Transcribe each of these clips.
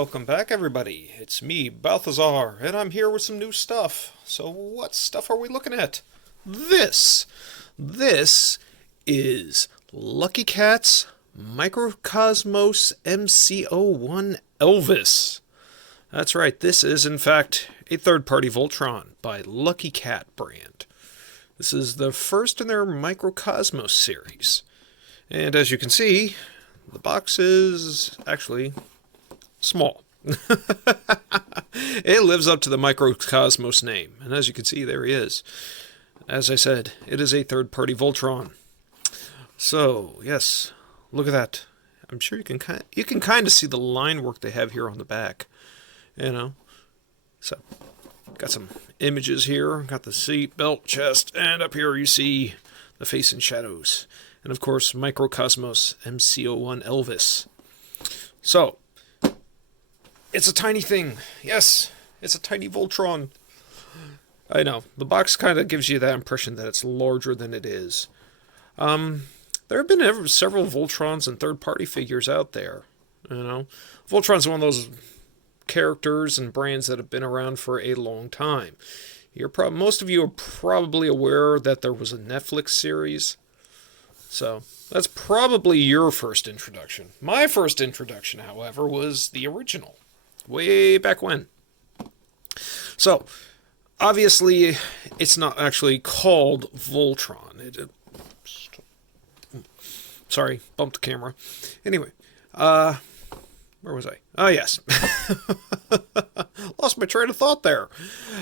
Welcome back, everybody. It's me, Balthazar, and I'm here with some new stuff. So what stuff are we looking at? This! This is Lucky Cat's Microcosmos MC01 Elvis. That's right, this is in fact a third-party Voltron by Lucky Cat brand. This is the first in their Microcosmos series. And as you can see, the box is actually small. It lives up to the Microcosmos name, and as you can see, there he is. As I said, it is a third-party Voltron. So, yes, look at that. I'm sure you can kind of see the line work they have here on the back. You know, so got some images here. Got the seat, belt, chest, and up here you see the face and shadows. And of course, Microcosmos MC01 Elvis. So, it's a tiny thing. Yes, it's a tiny Voltron. I know. The box kind of gives you that impression that it's larger than it is. There have been several Voltrons and third-party figures out there. You know, Voltron's one of those characters and brands that have been around for a long time. Most of you are probably aware that there was a Netflix series. So, that's probably your first introduction. My first introduction, however, was the original. Way back when. So, obviously, it's not actually called Voltron. Sorry, bumped the camera. Anyway, where was I? Oh, yes. Lost my train of thought there.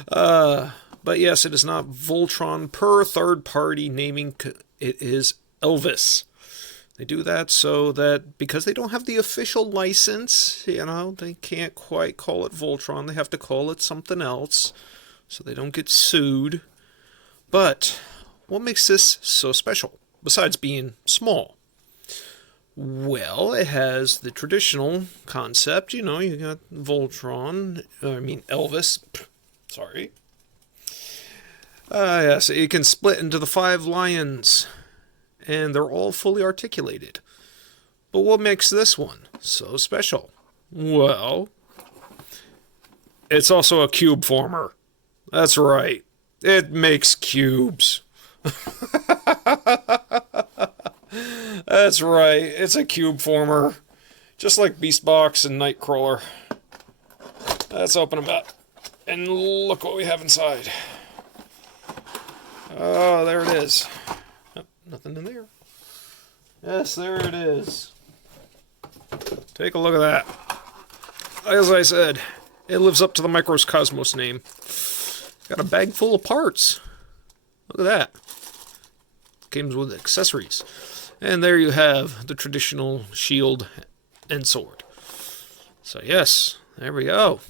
But yes, it is not Voltron per third-party naming. It is Elvis. They do that so that because they don't have the official license, you know, they can't quite call it Voltron. They have to call it something else so they don't get sued. But what makes this so special, besides being small? Well, it has the traditional concept. You know, you got Elvis. Sorry. Yes, it can split into the 5 lions. And they're all fully articulated. But what makes this one so special? Well, it's also a cube former. That's right. It makes cubes. That's right. It's a cube former. Just like Beastbox and Nightcrawler. Let's open them up. And look what we have inside. Oh, there it is. Nothing in there. Yes, there it is. Take a look at that. As I said, it lives up to the Microcosmos name. Got a bag full of parts. Look at that. Comes with accessories. And there you have the traditional shield and sword. So yes, there we go.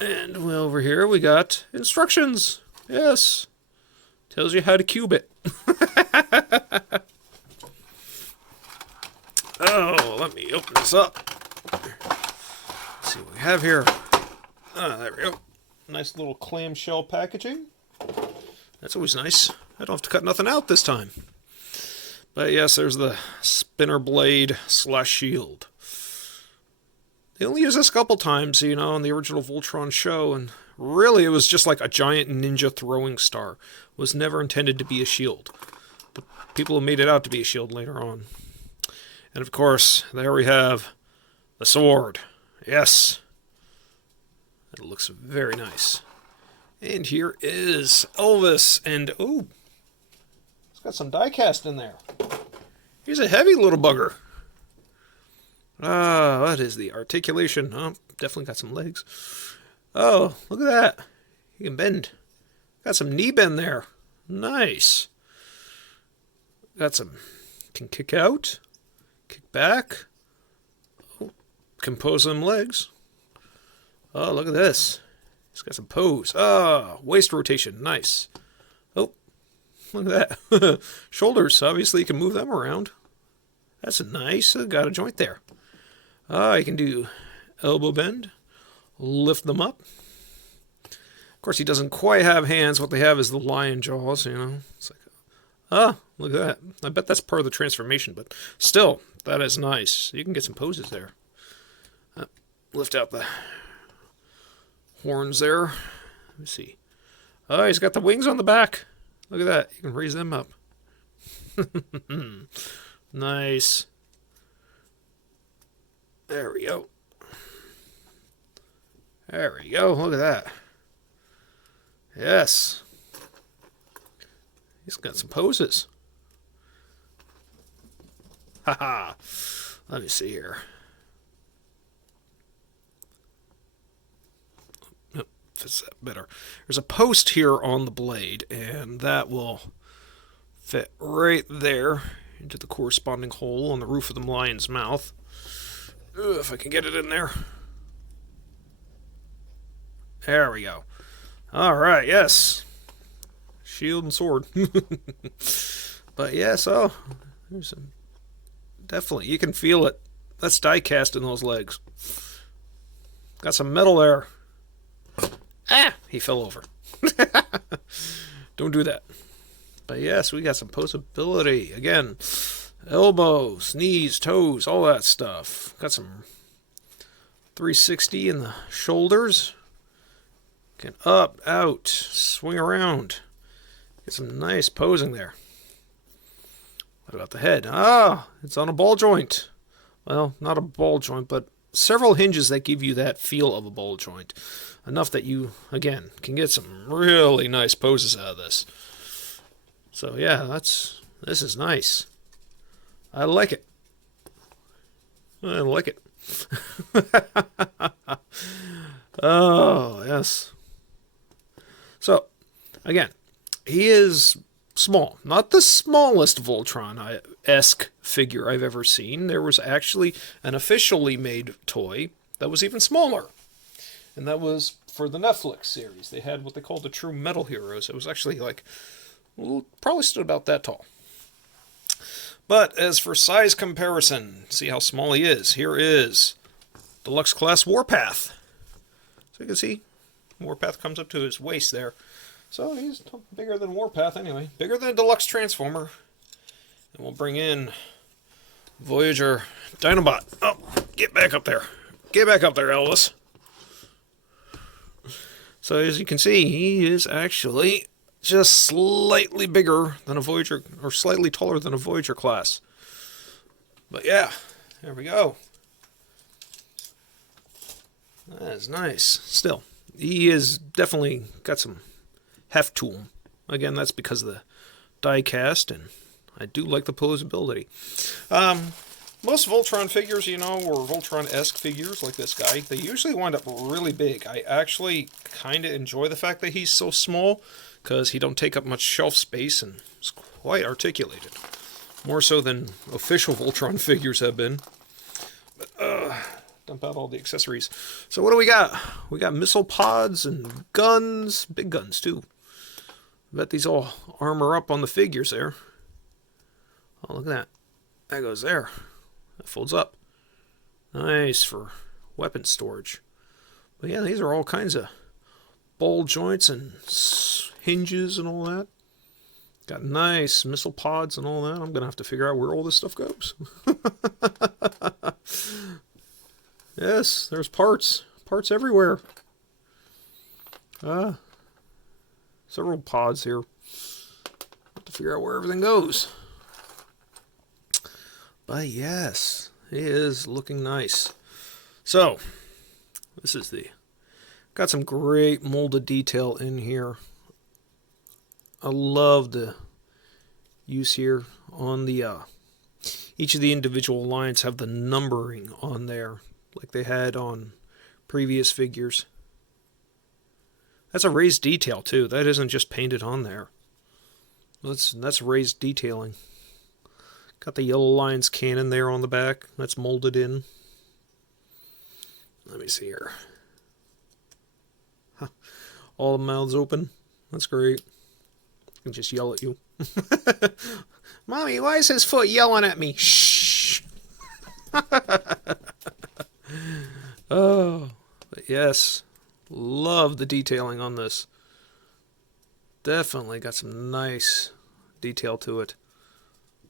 And over here we got instructions. Yes. Tells you how to cube it. Oh, let me open this up. Let's see what we have here. Ah, there we go. Nice little clamshell packaging. That's always nice. I don't have to cut nothing out this time. But yes, there's the spinner blade / shield. They only used this a couple times, you know, in the original Voltron show, and really it was just like a giant ninja throwing star. It was never intended to be a shield. But people made it out to be a shield later on. And of course, there we have the sword. Yes. It looks very nice. And here is Elvis, and ooh, it's got some die cast in there. He's a heavy little bugger. What is the articulation? Oh, definitely got some legs. Oh, look at that. He can bend. Got some knee bend there. Nice. Got some, can kick out, kick back. Oh, compose them legs. Oh, look at this. He's got some pose. Waist rotation. Nice. Oh, look at that. Shoulders. Obviously, you can move them around. That's nice. Got a joint there. You can do elbow bend. Lift them up. Of course, he doesn't quite have hands. What they have is the lion jaws, you know. It's like, look at that. I bet that's part of the transformation, but still, that is nice. You can get some poses there. lift out the horns there. Let me see. Oh, he's got the wings on the back. Look at that. You can raise them up. Nice. There we go. There we go. Look at that. Yes. He's got some poses. Haha. Let me see here. Nope, fits that better. There's a post here on the blade, and that will fit right there into the corresponding hole on the roof of the lion's mouth. Ugh, if I can get it in there. There we go. Alright, yes. Shield and sword. But yeah, so there's some. Definitely, you can feel it. That's die cast in those legs. Got some metal there. Ah! He fell over. Don't do that. But yes, we got some posability. Again, elbows, knees, toes, all that stuff. Got some 360 in the shoulders. Can up, out, swing around. Get some nice posing there. What about the head? Ah, it's on a ball joint. Well, not a ball joint, but several hinges that give you that feel of a ball joint. Enough that you, again, can get some really nice poses out of this. So yeah, this is nice. I like it. I like it. Oh, yes. So, again, he is small. Not the smallest Voltron-esque figure I've ever seen. There was actually an officially made toy that was even smaller. And that was for the Netflix series. They had what they called the True Metal Heroes. It was actually like, well, probably stood about that tall. But as for size comparison, see how small he is. Here is Deluxe Class Warpath. So you can see, Warpath comes up to his waist there. So he's bigger than Warpath anyway. Bigger than a Deluxe Transformer. And we'll bring in Voyager Dinobot. Oh, get back up there. Get back up there, Elvis. So as you can see, he is actually just slightly bigger than a Voyager, or slightly taller than a Voyager class. But yeah, there we go. That is nice. Still, he is definitely got some heft to him. Again, that's because of the die cast, and I do like the posability. Most Voltron figures, you know, or Voltron-esque figures like this guy, they usually wind up really big. I actually kind of enjoy the fact that he's so small, because he don't take up much shelf space and is quite articulated. More so than official Voltron figures have been. But, dump out all the accessories. So what do we got? We got missile pods and guns. Big guns, too. I bet these all armor up on the figures there. Oh, look at that. That goes there. That folds up. Nice for weapon storage. But yeah, these are all kinds of ball joints and hinges and all that. Got nice missile pods and all that. I'm going to have to figure out where all this stuff goes. Yes, there's parts. Parts everywhere. Several pods here. Have to figure out where everything goes. But yes, it is looking nice. So, this is got some great molded detail in here. I love the use here on the, each of the individual lines have the numbering on there, like they had on previous figures. That's a raised detail too. That isn't just painted on there. That's raised detailing. Got the Yellow Lion's cannon there on the back. That's molded in. Let me see here. Huh. All the mouths open. That's great. I can just yell at you. Mommy, why is his foot yelling at me? Shh. Oh, but yes. Love the detailing on this. Definitely got some nice detail to it.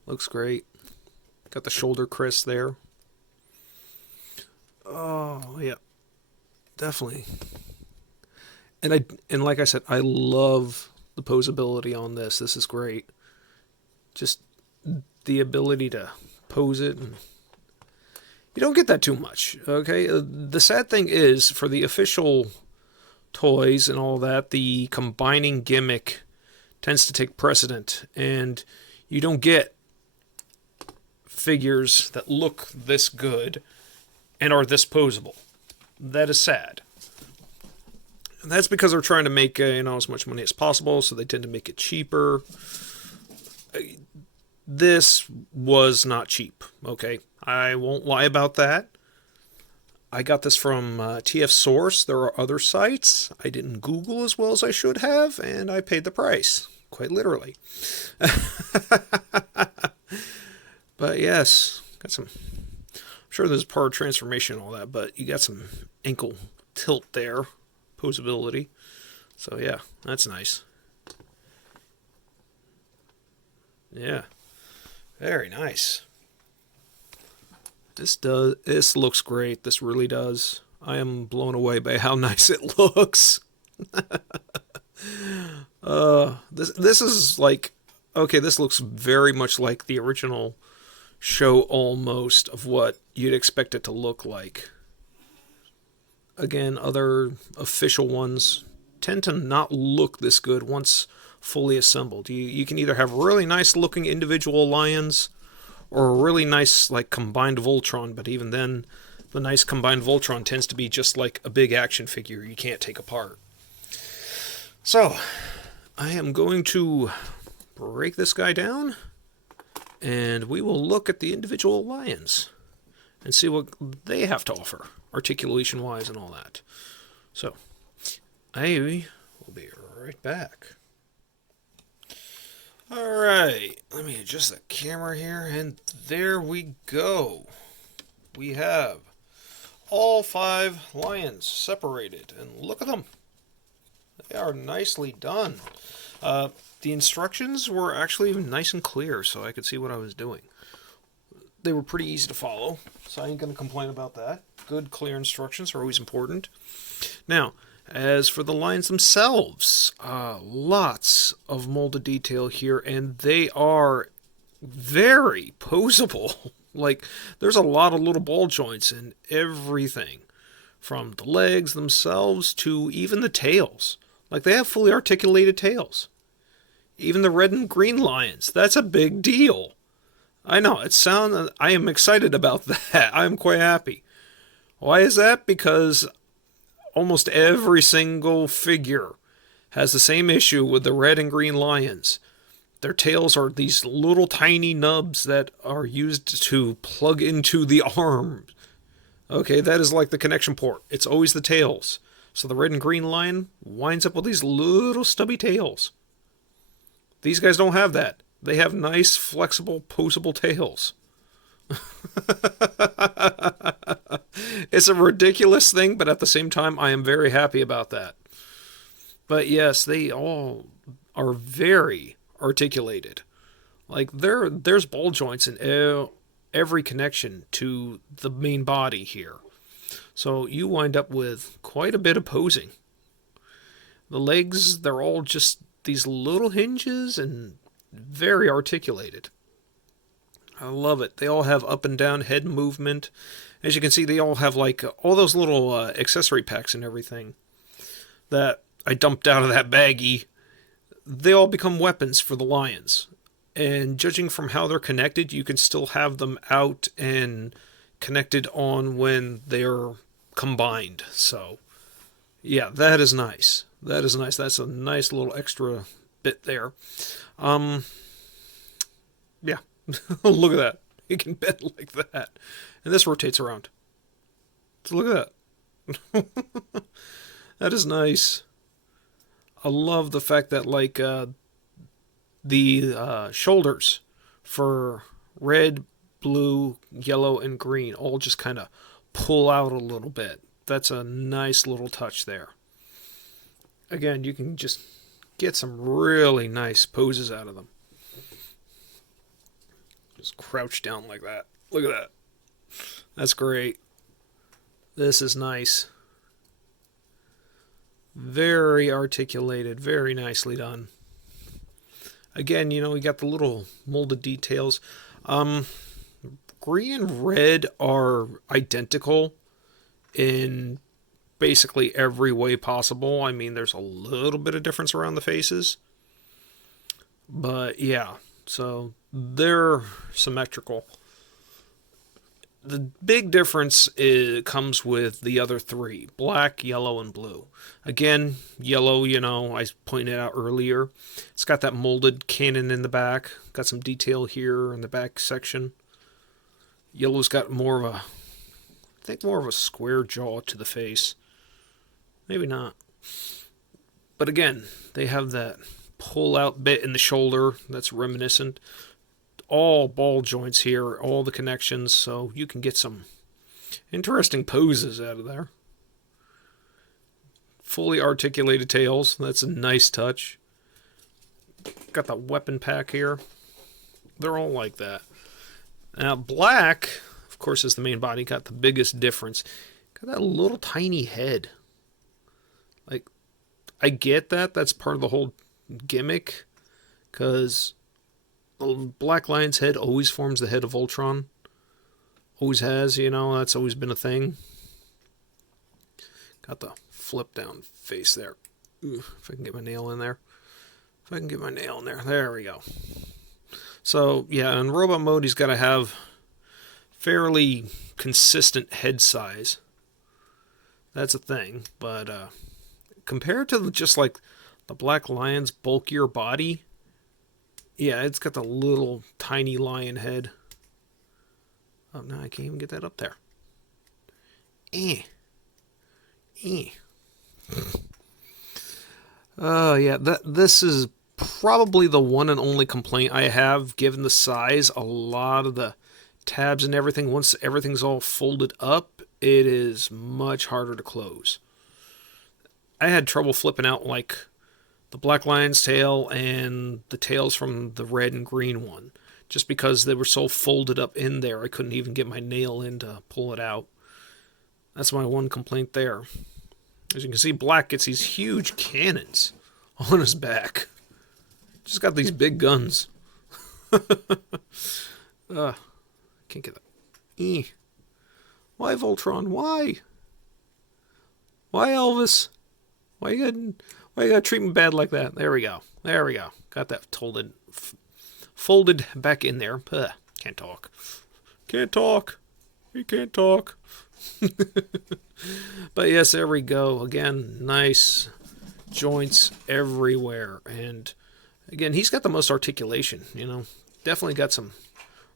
Looks great. Got the shoulder crest there. Oh, yeah. definitely. And like I said, I love the posability on this. This is great. Just the ability to pose it. And you don't get that too much. Okay. The sad thing is, for the official toys and all that, the combining gimmick tends to take precedent, and you don't get figures that look this good and are this posable. That is sad. And that's because they're trying to make as much money as possible, so they tend to make it cheaper. This was not cheap, okay? I won't lie about that. I got this from TF Source. There are other sites. I didn't Google as well as I should have, and I paid the price, quite literally. But yes, got some. I'm sure there's power transformation and all that, but you got some ankle tilt there, posability. So yeah, that's nice. Yeah, very nice. This looks great. This really does. I am blown away by how nice it looks. This is like, okay, this looks very much like the original show almost of what you'd expect it to look like. Again, other official ones tend to not look this good once fully assembled. You can either have really nice looking individual lions or a really nice like combined Voltron, but even then the nice combined Voltron tends to be just like a big action figure you can't take apart. So, I am going to break this guy down, and we will look at the individual lions and see what they have to offer, articulation-wise and all that. So, I will be right back. Alright, let me adjust the camera here, and there we go. We have all 5 lions separated, and look at them. They are nicely done. The instructions were actually nice and clear, so I could see what I was doing. They were pretty easy to follow, so I ain't going to complain about that. Good, clear instructions are always important. Now, as for the lions themselves, lots of molded detail here, and they are very posable. Like, there's a lot of little ball joints in everything, from the legs themselves to even the tails. Like, they have fully articulated tails. Even the red and green lions, that's a big deal. I know, I am excited about that. I am quite happy. Why is that? Because almost every single figure has the same issue with the red and green lions. Their tails are these little tiny nubs that are used to plug into the arm. Okay, that is like the connection port. It's always the tails. So the red and green lion winds up with these little stubby tails. These guys don't have that. They have nice, flexible, posable tails. It's a ridiculous thing, but at the same time, I am very happy about that. But yes, they all are very articulated. Like, there's ball joints in every connection to the main body here. So you wind up with quite a bit of posing. The legs, they're all just these little hinges and very articulated. I love it. They all have up and down head movement. As you can see, they all have like all those little accessory packs and everything that I dumped out of that baggie. They all become weapons for the lions. And judging from how they're connected, you can still have them out and connected on when they're combined. So, yeah, that is nice. That is nice. That's a nice little extra bit there. Yeah. Look at that. It can bend like that. And this rotates around. So look at that. That is nice. I love the fact that, like, the shoulders for red, blue, yellow, and green all just kind of pull out a little bit. That's a nice little touch there. Again, you can just get some really nice poses out of them. Just crouch down like that. Look at that. That's great. This is nice. Very articulated, very nicely done. Again, you know, you got the little molded details. Green and red are identical in basically every way possible. I mean, there's a little bit of difference around the faces. But yeah, so they're symmetrical. The big difference comes with the other three, black, yellow, and blue. Again, yellow, you know, I pointed out earlier. It's got that molded cannon in the back. Got some detail here in the back section. Yellow's got more of a, I think more of a square jaw to the face. Maybe not. But again, they have that pull-out bit in the shoulder that's reminiscent. All ball joints here, all the connections, so you can get some interesting poses out of there. Fully articulated tails, that's a nice touch. Got the weapon pack here. They're all like that. Now, black, of course, is the main body. Got the biggest difference. Got that little tiny head. Like, I get that. That's part of the whole gimmick. Because the Black Lion's head always forms the head of Voltron. Always has, you know. That's always been a thing. Got the flip down face there. Ooh, if I can get my nail in there. There we go. So, yeah, in robot mode, he's got to have fairly consistent head size. That's a thing. But compared to just like the Black Lion's bulkier body, yeah, it's got the little tiny lion head. Oh, no, I can't even get that up there. Yeah, this is probably the one and only complaint I have, given the size. A lot of the tabs and everything, once everything's all folded up, it is much harder to close. I had trouble flipping out like the Black Lion's tail and the tails from the red and green one, just because they were so folded up in there. I couldn't even get my nail in to pull it out. That's my one complaint there. As you can see, Black gets these huge cannons on his back. Just got these big guns. Can't get that. Why, Voltron? Why? Why, Elvis? Why you gotta treat me bad like that? There we go. Got that folded back in there. Can't talk. He can't talk. But yes, there we go. Again, nice joints everywhere. And again, he's got the most articulation, you know. Definitely got some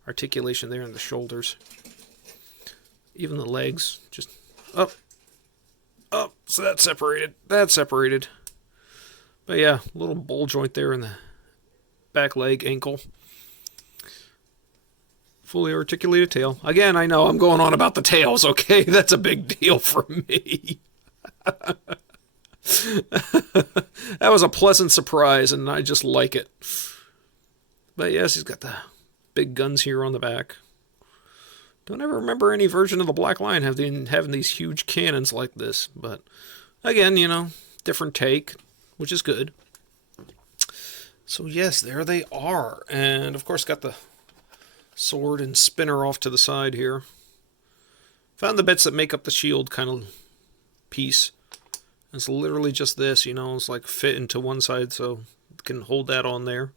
articulation there in the shoulders. Even the legs, just up. So that's separated. But yeah, little ball joint there in the back leg, ankle. Fully articulated tail. Again, I know I'm going on about the tails, okay? That's a big deal for me. That was a pleasant surprise, and I just like it. But yes, he's got the big guns here on the back. Don't ever remember any version of the Black Lion having these huge cannons like this. But again, you know, different take, which is good. So yes, there they are. And of course got the sword and spinner off to the side here. Found the bits that make up the shield kind of piece. It's literally just this, you know, it's like fit into one side so it can hold that on there.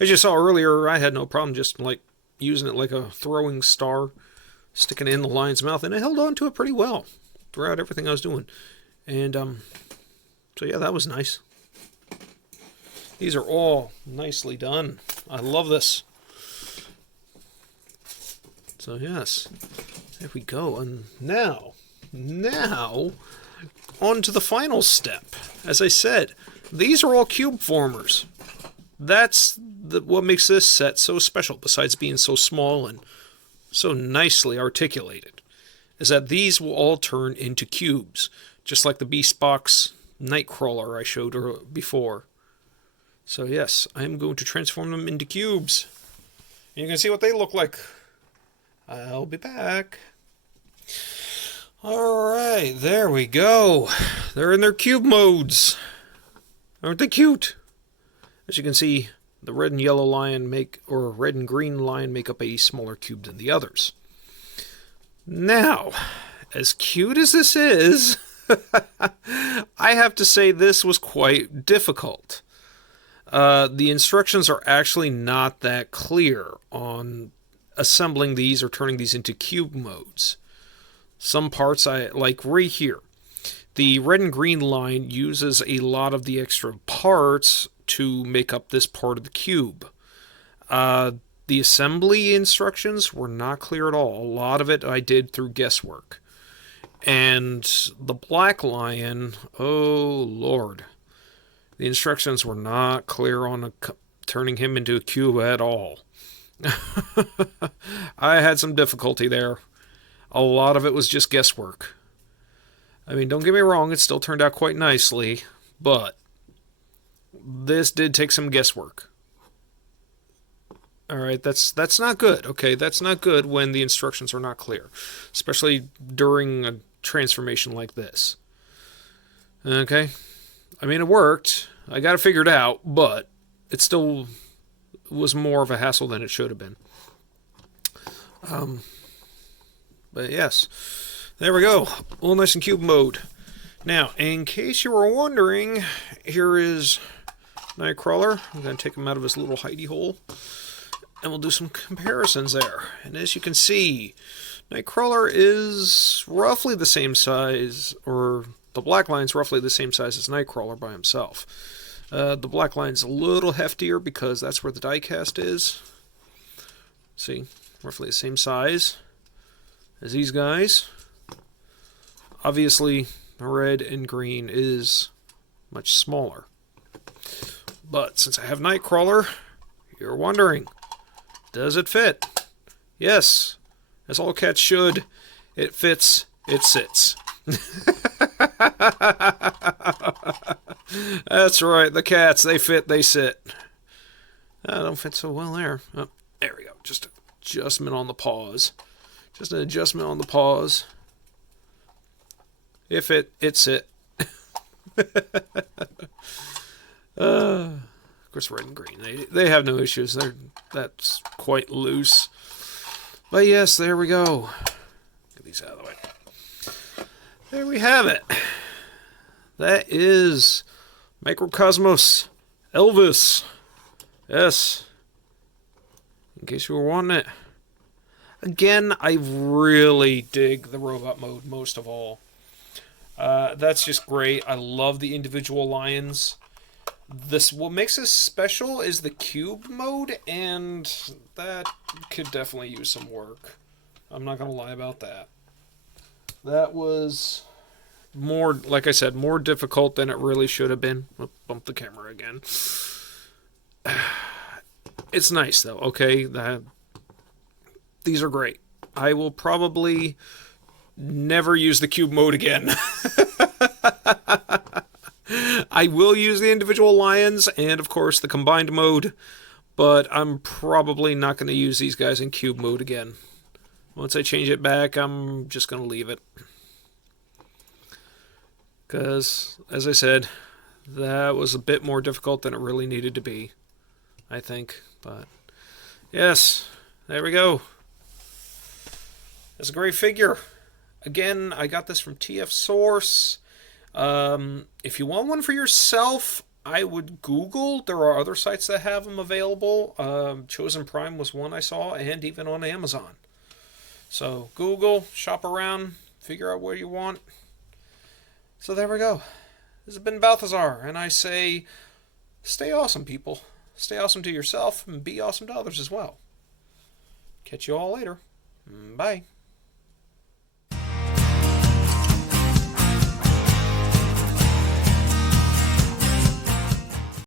As you saw earlier, I had no problem just like using it like a throwing star, sticking it in the lion's mouth, and it held on to it pretty well throughout everything I was doing. And so yeah, that was nice. These are all nicely done. I love this. So yes, there we go. And now on to the final step. As I said, these are all cube formers. That's what makes this set so special, besides being so small and so nicely articulated, is that these will all turn into cubes, just like the Beast Box Nightcrawler I showed before. So yes, I'm going to transform them into cubes. And you can see what they look like. I'll be back. Alright, there we go. they're in their cube modes. Aren't they cute? As you can see, the red and yellow lion red and green lion make up a smaller cube than the others. Now, as cute as this is, I have to say this was quite difficult. The instructions are actually not that clear on assembling these or turning these into cube modes. Some parts, like right here, the red and green line uses a lot of the extra parts to make up this part of the cube. The assembly instructions were not clear at all. A lot of it I did through guesswork. And the black lion, oh lord, the instructions were not clear on turning him into a cube at all. I had some difficulty there. A lot of it was just guesswork. I mean, don't get me wrong, it still turned out quite nicely, but this did take some guesswork. Alright, that's not good, okay? That's not good when the instructions are not clear, especially during a transformation like this. Okay? I mean, it worked. I got it figured out, but it still was more of a hassle than it should have been. But yes, there we go. All nice in cube mode. Now, in case you were wondering, here is Nightcrawler. I'm going to take him out of his little hidey hole, and we'll do some comparisons there. And as you can see, Nightcrawler is roughly the same size, or the black line's roughly the same size as Nightcrawler by himself. The black line's a little heftier because that's where the die cast is. See, roughly the same size as these guys. Obviously, red and green is much smaller. But since I have Nightcrawler, you're wondering, does it fit? Yes, as all cats should. It fits, it sits. That's right, the cats, they fit, they sit. I don't fit so well there. Oh, there we go, just an adjustment on the paws. Just an adjustment on the paws. If it sit. Of course, red and green, they have no issues. That's quite loose. But yes, there we go. Get these out of the way. There we have it. That is Microcosmos Elvis. Yes. In case you were wanting it. Again, I really dig the robot mode most of all. That's just great. I love the individual lions. What makes this special is the cube mode, and that could definitely use some work. I'm not going to lie about that. That was more, like I said, more difficult than it really should have been. I'll bump the camera again. It's nice, though, okay? These are great. I will probably never use the cube mode again. I will use the individual lions and, of course, the combined mode, but I'm probably not going to use these guys in cube mode again. Once I change it back, I'm just going to leave it. Because, as I said, that was a bit more difficult than it really needed to be, I think. But, yes, there we go. It's a great figure. Again, I got this from TF Source. If you want one for yourself, I would Google. There are other sites that have them available. Chosen Prime was one I saw, and even on Amazon. So Google, shop around, figure out what you want. So there we go. This has been Balthazar, and I say, stay awesome, people. Stay awesome to yourself, and be awesome to others as well. Catch you all later. Bye.